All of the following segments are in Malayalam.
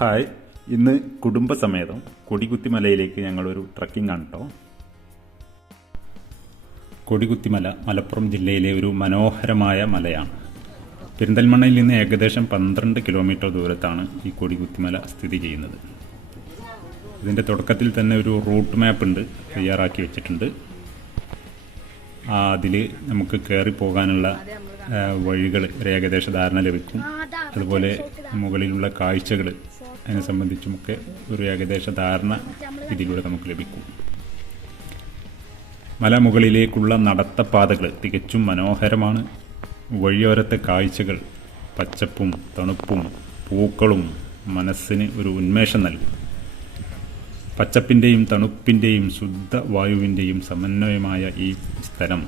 ഹായ്. ഇന്ന് കുടുംബസമേതം കൊടികുത്തിമലയിലേക്ക് ഞങ്ങളൊരു ട്രക്കിംഗ് ആണ് കേട്ടോ കൊടികുത്തിമല മലപ്പുറം ജില്ലയിലെ ഒരു മനോഹരമായ മലയാണ്. പെരിന്തൽമണ്ണയിൽ നിന്ന് ഏകദേശം പന്ത്രണ്ട് കിലോമീറ്റർ ദൂരത്താണ് ഈ കൊടികുത്തിമല സ്ഥിതി ചെയ്യുന്നത്. ഇതിന്റെ തുടക്കത്തിൽ തന്നെ ഒരു റൂട്ട് മാപ്പ് ഉണ്ട് തയ്യാറാക്കി വെച്ചിട്ടുണ്ട്. അതിൽ നമുക്ക് കയറി പോകാനുള്ള വഴികൾ ഒരു ഏകദേശ ധാരണ ലഭിക്കും. അതുപോലെ മുകളിലുള്ള കാഴ്ചകൾ അതിനെ സംബന്ധിച്ചുമൊക്കെ ഒരു ഏകദേശ ധാരണ ഇതിലൂടെ നമുക്ക് ലഭിക്കും. മലമുകളിലേക്കുള്ള നടത്തപ്പാതകൾ തികച്ചും മനോഹരമാണ്. വഴിയോരത്തെ കാഴ്ചകൾ പച്ചപ്പും തണുപ്പും പൂക്കളും മനസ്സിന് ഒരു ഉന്മേഷം നൽകും. പച്ചപ്പിന്റെയും തണുപ്പിന്റെയും ശുദ്ധ വായുവിന്റെയും സമന്വയമായ ഈ സ്ഥലം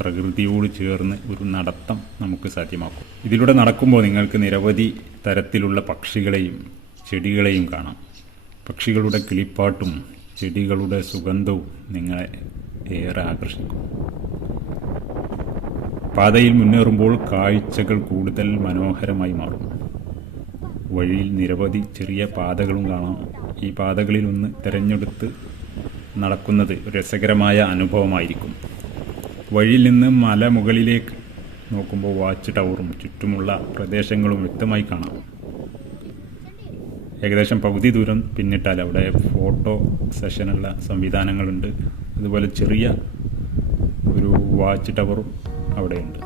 പ്രകൃതിയോട് ചേർന്ന് ഒരു നടത്തം നമുക്ക് സാധ്യമാക്കും. ഇതിലൂടെ നടക്കുമ്പോൾ നിങ്ങൾക്ക് നിരവധി തരത്തിലുള്ള പക്ഷികളെയും ചെടികളെയും കാണാം. പക്ഷികളുടെ കിളിപ്പാട്ടും ചെടികളുടെ സുഗന്ധവും നിങ്ങളെ ഏറെ ആകർഷിക്കും. പാതയിൽ മുന്നേറുമ്പോൾ കാഴ്ചകൾ കൂടുതൽ മനോഹരമായി മാറും. വഴിയിൽ നിരവധി ചെറിയ പാതകളും കാണാം. ഈ പാതകളിൽ ഒന്ന് തിരഞ്ഞെടുത്ത് നടക്കുന്നത് രസകരമായ അനുഭവമായിരിക്കും. വഴിയിൽ നിന്ന് മലമുകളിലേക്ക് നോക്കുമ്പോൾ വാച്ച് ടവറും ചുറ്റുമുള്ള പ്രദേശങ്ങളും വ്യക്തമായി കാണാം. ഏകദേശം പകുതി ദൂരം പിന്നിട്ടാൽ അവിടെ ഫോട്ടോ സെഷനുള്ള സംവിധാനങ്ങളുണ്ട്. അതുപോലെ ചെറിയ ഒരു വാച്ച് ടവറും അവിടെയുണ്ട്.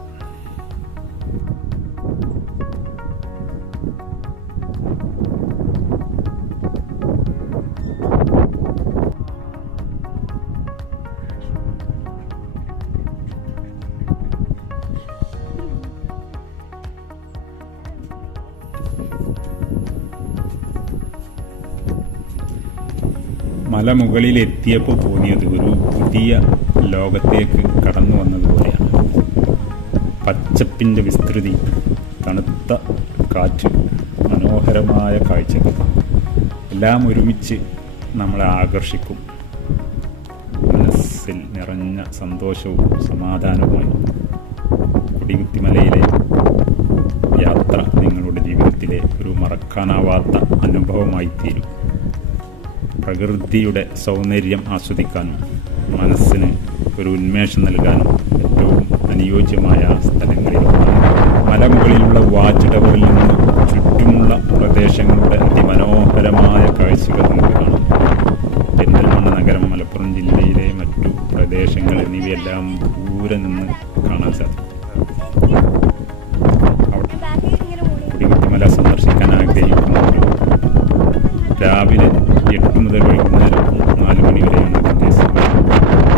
മലമുകളിൽ എത്തിയപ്പോൾ തോന്നിയത് ഒരു പുതിയ ലോകത്തേക്ക് കടന്നു വന്നതുപോലെയാണ് പച്ചപ്പിന്റെ വിസ്തൃതി തണുത്ത കാറ്റ് മനോഹരമായ കാഴ്ചകൾ. എല്ലാം ഒരുമിച്ച് നമ്മളെ ആകർഷിക്കും. മനസ്സിൽ നിറഞ്ഞ സന്തോഷവും സമാധാനവുമായി കൊടികുത്തിമലയിലെ യാത്ര നിങ്ങളുടെ ജീവിതത്തിലെ ഒരു മറക്കാനാവാത്ത അനുഭവമായി തീരും പ്രകൃതിയുടെ സൗന്ദര്യം ആസ്വദിക്കാനും മനസ്സിന് ഒരു ഉന്മേഷം നൽകാനും ഏറ്റവും അനുയോജ്യമായ സ്ഥലങ്ങളിൽ മലമുകളിലുള്ള വാച്ച് ടവറിൽ നിന്ന് ചുറ്റുമുള്ള പ്രദേശങ്ങളുടെ അതിമനോഹരമായ കാഴ്ചകൾ നമുക്ക് കാണാം. പെരിന്തൽമണ്ണ നഗരം മലപ്പുറം ജില്ലയിലെ മറ്റു പ്രദേശങ്ങൾ എന്നിവയെല്ലാം ദൂരെ നിന്ന് കാണാൻ സാധിക്കും. മല സന്ദർശിക്കാൻ ആഗ്രഹിക്കുന്നവർ രാവിലെ എട്ട് മുതൽ വൈകുന്നേരം നാല് മണി വരെയാണ് അതിന്റെ